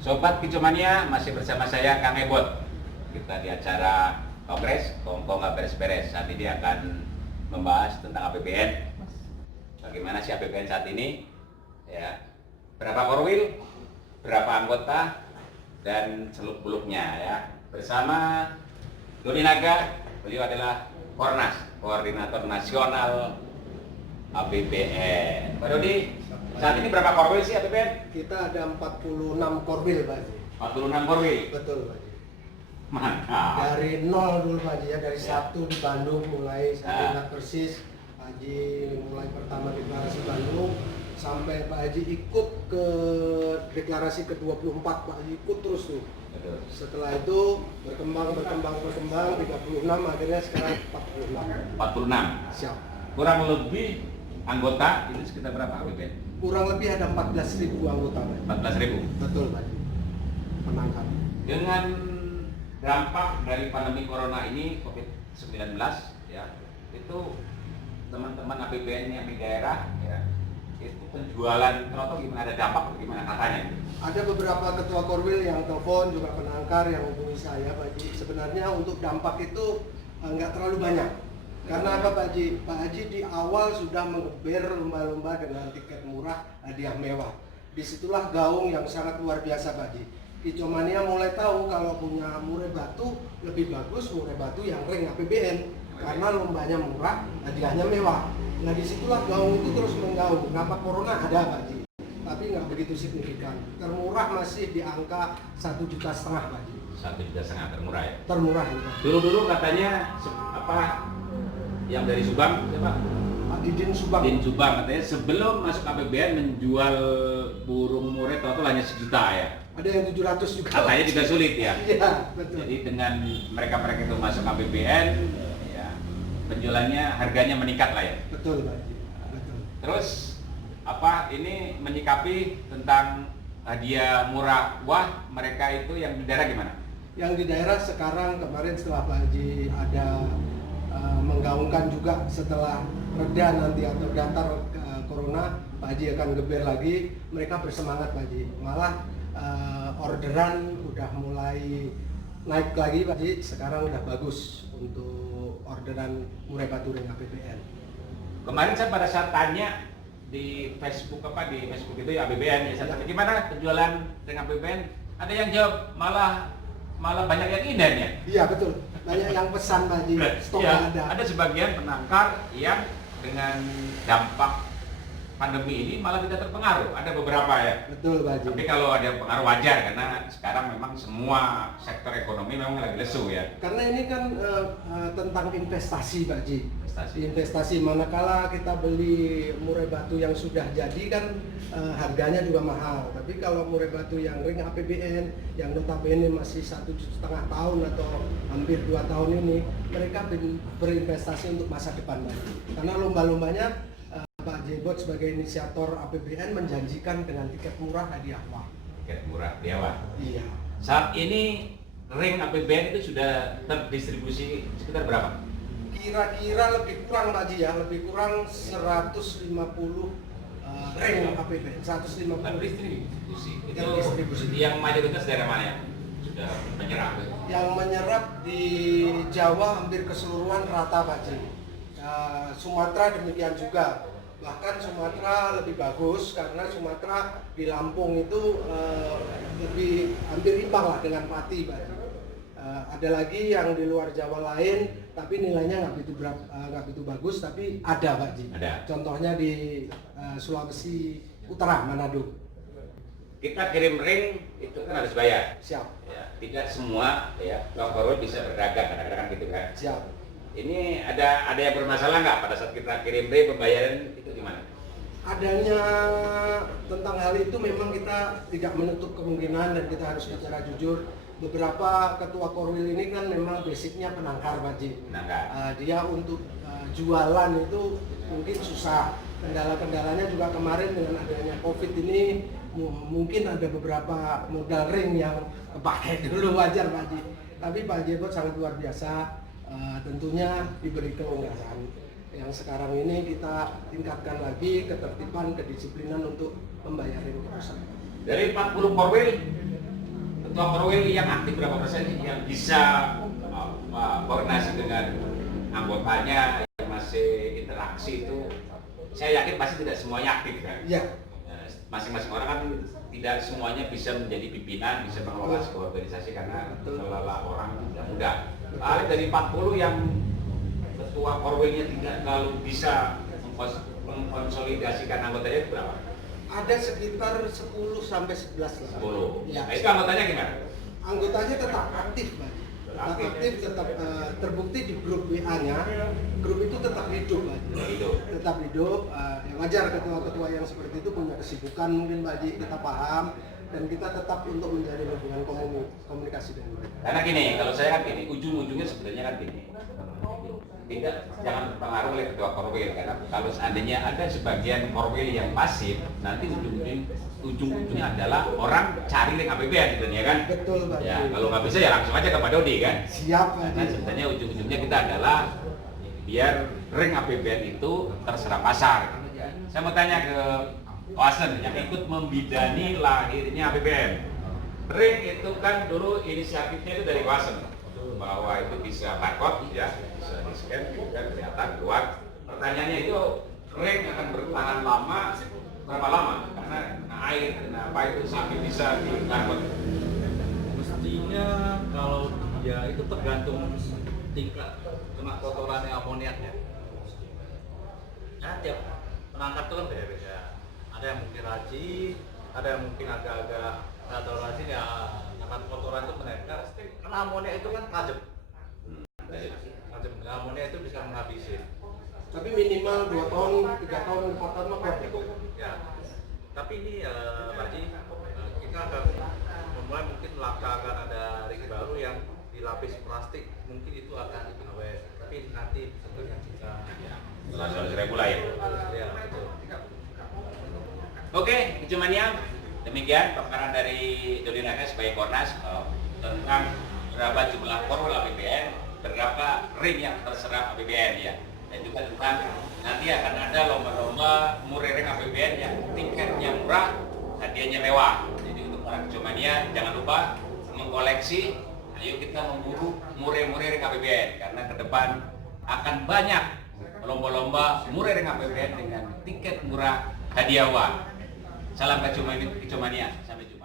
Sobat Kicomania, masih bersama saya Kang Ebot. Kita di acara Kongres Kongko nggak beres-beres. Saat ini akan membahas tentang APBN. Bagaimana sih APBN saat ini? Ya, berapa korwil, berapa anggota, dan seluk-beluknya ya. Bersama Doni Naga, beliau adalah Kornas, Koordinator Nasional APBN. Pak Dodi, saat ini berapa korwil sih APBN? Kita ada 46 korwil, Pak Haji. 46 korwil? Betul, Pak Haji. Mantap. Dari nol dulu, Pak Haji, ya. Dari satu di Bandung mulai, saya ingat persis. Pak Haji mulai pertama deklarasi Bandung, sampai Pak Haji ikut ke deklarasi ke-24, Pak Haji ikut terus tuh. Betul. Setelah itu berkembang, 36, akhirnya sekarang 46. 46. Siap. Kurang lebih anggota ini sekitar berapa APBN? Kurang lebih ada 14.000 anggota, Pak Haji. 14.000. Betul, Pak Haji. Penangkap. Dengan dampak dari pandemi corona ini COVID-19 ya, itu teman-teman APBN yang di daerah ya, itu penjualan trotoar gimana, ada dampak gimana katanya? Ada beberapa ketua korwil yang telepon, juga penangkar yang hubungi saya, Pak Haji. Sebenarnya untuk dampak itu nggak terlalu banyak. Karena apa, Pak Haji? Pak Haji di awal sudah mengeber lomba-lomba dengan tiket murah, hadiah mewah. Disitulah gaung yang sangat luar biasa, Pak Haji. Kicomania mulai tahu kalau punya murai batu lebih bagus murai batu yang ring APBN, karena lombanya murah, hadiahnya mewah. Nah, disitulah gaung itu terus menggaung. Dampak corona ada, Pak Haji, tapi nggak begitu signifikan. Termurah masih di angka 1,5 juta, Pak Haji. 1,5 juta termurah ya. Termurah itu. Dulu katanya apa yang dari Subang siapa? Pak Didin Subang. Din Subang katanya sebelum masuk APBN menjual burung murai total hanya 1 juta ya. Ada yang 700 juga. Katanya juga sulit ya. Iya, betul. Jadi dengan mereka itu masuk APBN ya, penjualannya harganya meningkat lah ya. Betul, Pak Haji. Betul. Terus apa ini menyikapi tentang hadiah murah wah mereka itu yang di daerah gimana? Yang di daerah sekarang kemarin setelah Pak Haji ada menggaungkan juga setelah reda nanti atau datar corona, Pak Haji akan geber lagi. Mereka bersemangat, Pak Haji. Malah orderan udah mulai naik lagi, Pak Haji. Sekarang udah bagus untuk orderan murai batu ring APBN. Kemarin saya pada saat tanya di Facebook itu ya APBN ya, saya tanya gimana penjualan ring APBN, ada yang jawab malah banyak yang inden ya. Iya, betul. Banyak yang pesan, Pak Haji. Stok Ya, ada. ada sebagian penangkar yang dengan dampak pandemi ini malah tidak terpengaruh. Ada beberapa ya. Betul, Pak Haji. Tapi kalau ada pengaruh wajar karena sekarang memang semua sektor ekonomi memang lagi lesu ya. Karena ini kan tentang investasi, Pak Haji. Investasi manakala kita beli murai batu yang sudah jadi kan harganya juga mahal. Tapi kalau murai batu yang ring APBN yang notabene masih 1,5 tahun atau hampir 2 tahun ini, mereka berinvestasi untuk masa depan, Pak Haji. Karena lomba-lombanya Pak Jebot sebagai inisiator APBN menjanjikan dengan tiket murah hadiah wah. Tiket murah hadiah wah. Iya. Saat ini ring APBN itu sudah terdistribusi sekitar berapa? Kira-kira lebih kurang, Pak Haji ya, lebih kurang 150 ring APBN, 150. Terdistribusi. Itu Terdistribusi. yang mayoritas daerah mana ya? Sudah menyerap. Yang menyerap di Jawa hampir keseluruhan rata, Pak Haji. Sumatera demikian juga. Bahkan Sumatera lebih bagus karena Sumatera di Lampung itu lebih hampir imbang lah dengan Pati, Pak Haji. Ada lagi yang di luar Jawa lain, tapi nilainya nggak begitu bagus, tapi ada, Pak Haji. Ada. Contohnya di Sulawesi Utara, Manado. Kita kirim ring itu kan harus bayar. Siap. Ya, tidak semua ya korwil bisa berdagang kadang-kadang gitu kan. Siap. Ini ada yang bermasalah nggak pada saat kita kirim ring pembayaran itu gimana? Adanya tentang hal itu memang kita tidak menutup kemungkinan dan kita harus bicara jujur. Beberapa ketua korwil ini kan memang basicnya penangkar, Pak Haji. Penangkar. Dia untuk jualan itu mungkin susah. Kendala-kendalanya juga kemarin dengan adanya COVID ini mungkin ada beberapa modal ring yang kepake dulu, wajar, Pak Haji. Tapi Pak Jebot sangat luar biasa. Tentunya diberi kelonggaran. Yang sekarang ini kita tingkatkan lagi ketertiban, kedisiplinan untuk membayar ring perusahaan. Dari 40 korwil ketua Korwil yang aktif berapa persen yang bisa koordinasi dengan anggotanya yang masih interaksi itu? Saya yakin pasti tidak semuanya aktif kan? Iya. Masing-masing orang kan tidak semuanya bisa menjadi pimpinan, bisa mengelola sebuah organisasi karena mengelola orang tidak mudah. Paling dari 40 yang ketua Korwilnya tidak terlalu bisa mengkonsolidasikan anggotanya itu berapa? Ada sekitar 10 sampai 11 lah. 10. Ya. Nah, itu anggotanya gimana? Anggotanya tetap aktif, Pak. Tetap aktif, tetap terbukti di grup WA-nya. Grup itu tetap hidup, Pak. Tetap hidup. Ya wajar ketua-ketua yang seperti itu punya kesibukan mungkin, Pak Haji, kita paham dan kita tetap untuk menjalin hubungan komunikasi dengan mereka. Karena gini, kalau saya kan gini, ujung-ujungnya sebenarnya kan gini. Tidak, jangan terpengaruh oleh ketua Korwil, karena kalau seandainya ada sebagian Korwil yang pasif, nanti ujung-ujungnya adalah orang cari link APBN sebenarnya kan. Betul, Pak. Ya, kalau nggak bisa ya langsung aja ke Pak Dodi kan. Siap, Pak. Karena sebenarnya ujung-ujungnya kita adalah biar ring APBN itu terserah pasar. Saya mau tanya ke Wasen yang ikut membidani lahirnya APBN. Ring itu kan dulu inisiatifnya itu dari Wasen, bahwa itu bisa barcode ya, bisa di scan kan kelihatan keluar. Pertanyaannya itu ring akan bertahan lama berapa lama? Karena air kenapa itu sampai bisa di barcode? Mestinya kalau dia itu tergantung tingkat kena kotorannya amoniaknya. Nah, tiap penangkap itu kan beda-beda. Ada yang mungkin rajin, ada yang mungkin agak-agak nggak terlalu rajin ya, karena kotoran itu mereka. Karena amoniak itu kan tajam. Tajam. Nah, amoniak itu bisa menghabisi. Tapi minimal 2 tahun, 3 tahun, 4 tahun mah kuat. Ya. Tapi ini Pak Haji, kita akan memulai mungkin akan ada ring baru yang dilapis plastik, mungkin itu akan awet. Tapi nanti tentunya kita Langsung regular ya. ya betul. Oke, Kecumania, demikian paparan dari Dodi Naga sebagai Kornas tentang berapa jumlah Korwil APBN, berapa ring yang terserap APBN ya, dan juga tentang nanti akan ada lomba-lomba murah ring APBN yang tiketnya murah, hadiahnya mewah. Jadi untuk para Kecumania jangan lupa mengkoleksi. Ayo kita memburu murah-murah ring APBN karena ke depan akan banyak lomba-lomba murah ring APBN dengan tiket murah hadiah uang. Salam Kecumania, sampai jumpa.